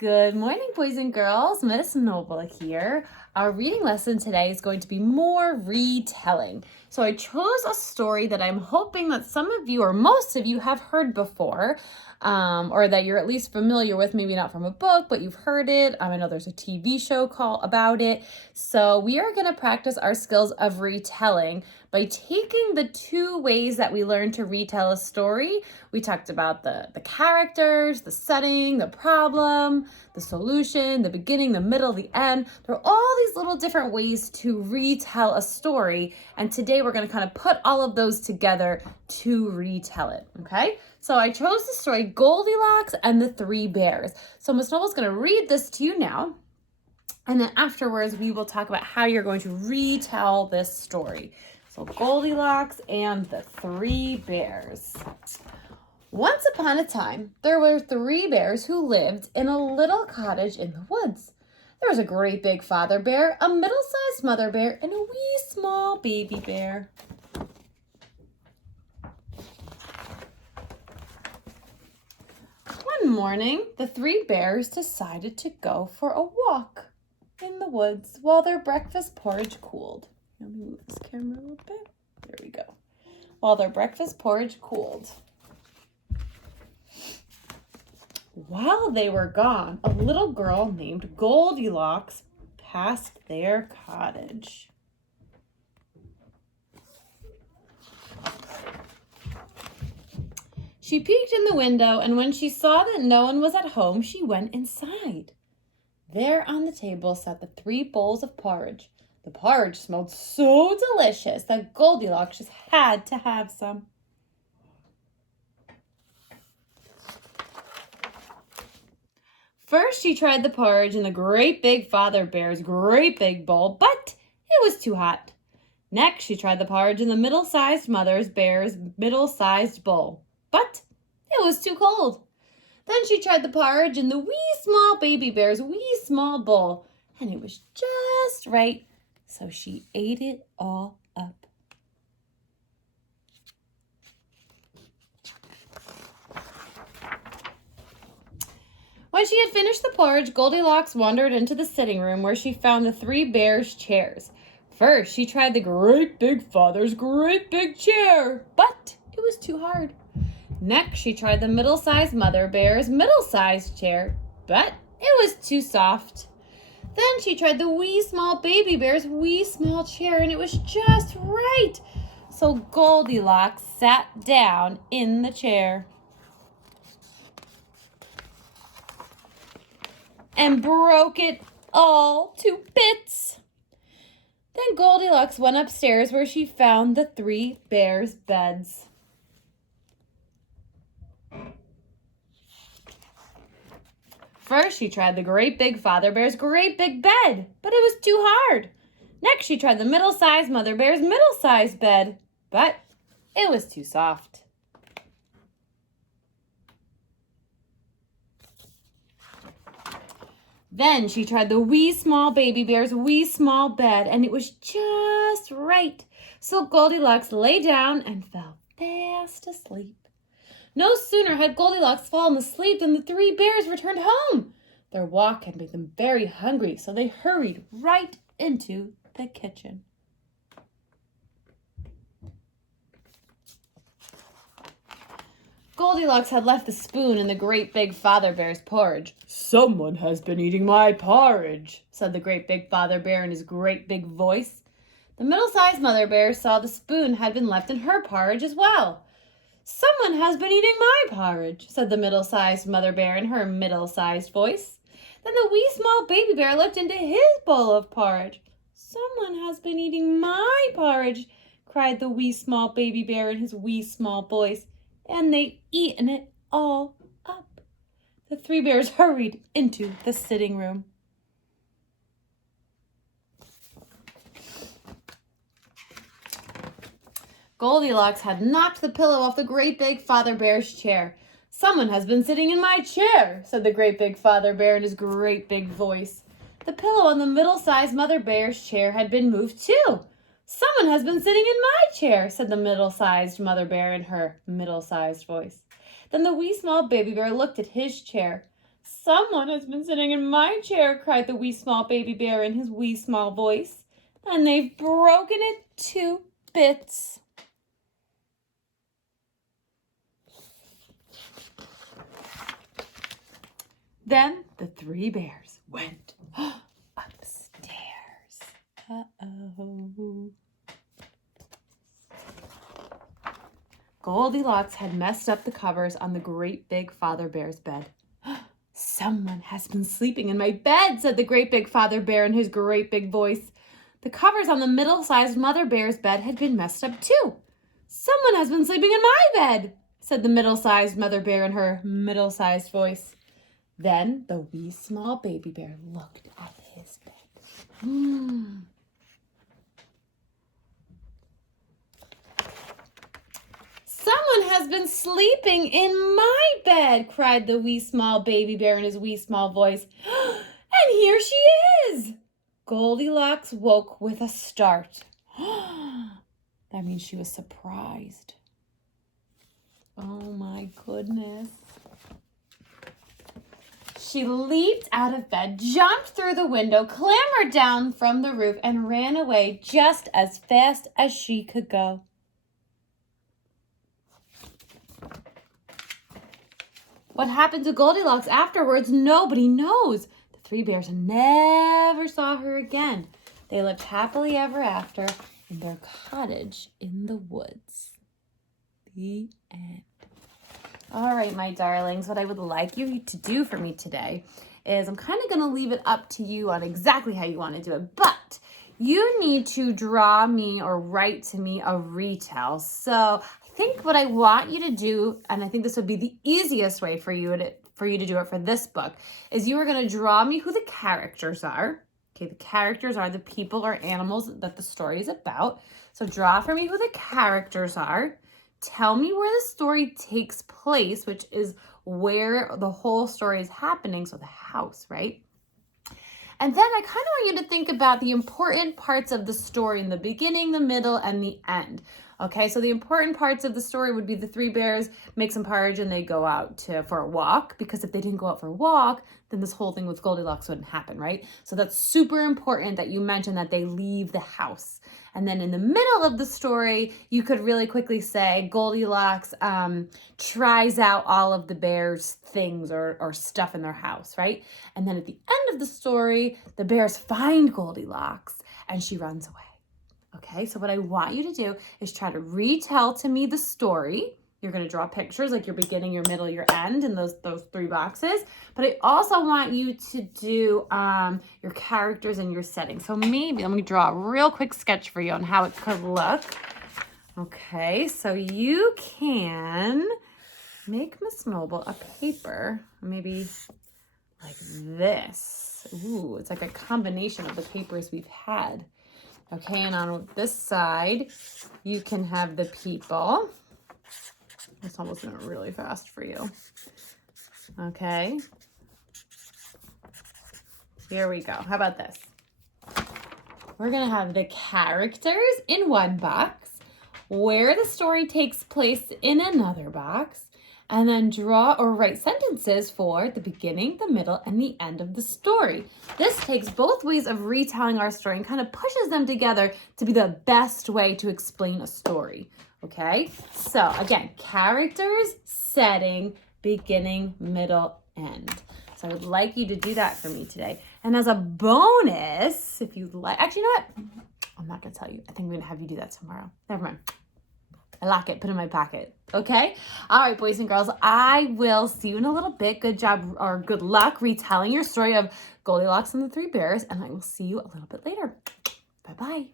Good morning, boys and girls. Miss Noble here. Our reading lesson today is going to be more retelling. So I chose a story that I'm hoping that some of you or most of you have heard before, or that you're at least familiar with, maybe not from a book, but you've heard it. I know there's a TV show about it. So we are going to practice our skills of retelling by taking the two ways that we learn to retell a story. We talked about the characters, the setting, the problem, the solution, the beginning, the middle, the end. There are all these little different ways to retell a story. And today we're going to kind of put all of those together to retell it. Okay? So I chose the story Goldilocks and the Three Bears. So Miss Noble's going to read this to you now. And then afterwards, we will talk about how you're going to retell this story. So Goldilocks and the Three Bears. Once upon a time, there were three bears who lived in a little cottage in the woods. There was a great big father bear, a middle-sized mother bear, and a wee small baby bear. One morning, the three bears decided to go for a walk in the woods while their breakfast porridge cooled. Let me move this camera a little bit. There we go. While their breakfast porridge cooled. While they were gone, a little girl named Goldilocks passed their cottage. She peeked in the window, and when she saw that no one was at home, she went inside. There on the table sat the three bowls of porridge. The porridge smelled so delicious that Goldilocks just had to have some. First, she tried the porridge in the great big father bear's great big bowl, but it was too hot. Next, she tried the porridge in the middle-sized mother bear's middle-sized bowl, but it was too cold. Then she tried the porridge in the wee small baby bear's wee small bowl, and it was just right, so she ate it all up. When she had finished the porridge, Goldilocks wandered into the sitting room where she found the three bears' chairs. First, she tried the great big father's great big chair, but it was too hard. Next, she tried the middle-sized mother bear's middle-sized chair, but it was too soft. Then she tried the wee small baby bear's wee small chair, and it was just right. So Goldilocks sat down in the chair and broke it all to bits. Then Goldilocks went upstairs where she found the three bears' beds. First, she tried the great big father bear's great big bed, but it was too hard. Next, she tried the middle-sized mother bear's middle-sized bed, but it was too soft. Then she tried the wee small baby bear's wee small bed, and it was just right. So Goldilocks lay down and fell fast asleep. No sooner had Goldilocks fallen asleep than the three bears returned home. Their walk had made them very hungry, so they hurried right into the kitchen. Goldilocks had left the spoon in the great big father bear's porridge. "Someone has been eating my porridge," said the great big father bear in his great big voice. The middle-sized mother bear saw the spoon had been left in her porridge as well. "Someone has been eating my porridge," said the middle-sized mother bear in her middle-sized voice. Then the wee small baby bear looked into his bowl of porridge. "Someone has been eating my porridge," cried the wee small baby bear in his wee small voice. And they'd eaten it all up. The three bears hurried into the sitting room. Goldilocks had knocked the pillow off the great big father bear's chair. "Someone has been sitting in my chair," said the great big father bear in his great big voice. The pillow on the middle-sized mother bear's chair had been moved too. "Someone has been sitting in my chair," said the middle-sized mother bear in her middle-sized voice. Then the wee small baby bear looked at his chair. Someone has been sitting in my chair, cried the wee small baby bear in his wee small voice, and they've broken it to bits. Then the three bears went upstairs. Uh-oh. Goldilocks had messed up the covers on the great big father bear's bed. Someone has been sleeping in my bed, said the great big father bear in his great big voice. The covers on the middle-sized mother bear's bed had been messed up too. Someone has been sleeping in my bed, said the middle-sized mother bear in her middle-sized voice. Then the wee small baby bear looked at his bed. Someone has been sleeping in my bed, cried the wee small baby bear in his wee small voice. And here she is! Goldilocks woke with a start. That means she was surprised. Oh my goodness. She leaped out of bed, jumped through the window, clambered down from the roof, and ran away just as fast as she could go. What happened to Goldilocks afterwards, nobody knows. The three bears never saw her again. They lived happily ever after in their cottage in the woods. The end. All right, my darlings, what I would like you to do for me today is I'm kind of going to leave it up to you on exactly how you want to do it, but you need to draw me or write to me a retell. So I think what I want you to do, and I think this would be the easiest way for you to do it for this book, is you are going to draw me who the characters are. Okay, the characters are the people or animals that the story is about. So draw for me who the characters are. Tell me where the story takes place, which is where the whole story is happening. So the house, right? And then I kind of want you to think about the important parts of the story in the beginning, the middle, and the end. Okay, so the important parts of the story would be the three bears make some porridge and they go out for a walk, because if they didn't go out for a walk, then this whole thing with Goldilocks wouldn't happen, right? So that's super important that you mention that they leave the house. And then in the middle of the story, you could really quickly say Goldilocks tries out all of the bears' things or stuff in their house, right? And then at the end of the story, the bears find Goldilocks and she runs away. Okay, so what I want you to do is try to retell to me the story. You're going to draw pictures like your beginning, your middle, your end in those three boxes. But I also want you to do your characters and your setting. So maybe let me draw a real quick sketch for you on how it could look. Okay, so you can make Miss Noble a paper, maybe like this. Ooh, it's like a combination of the papers we've had. Okay, and on this side, you can have the people. This almost went really fast for you. Okay. Here we go. How about this? We're going to have the characters in one box, where the story takes place in another box, and then draw or write sentences for the beginning, the middle, and the end of the story. This takes both ways of retelling our story and kind of pushes them together to be the best way to explain a story. Okay, so again, characters, setting, beginning, middle, end. So I would like you to do that for me today. And as a bonus, if you'd like, actually, you know what? I'm not going to tell you. I think I'm going to have you do that tomorrow. Never mind. I lock it, put it in my pocket. Okay? All right, boys and girls, I will see you in a little bit. Good job or good luck retelling your story of Goldilocks and the Three Bears, and I will see you a little bit later. Bye-bye.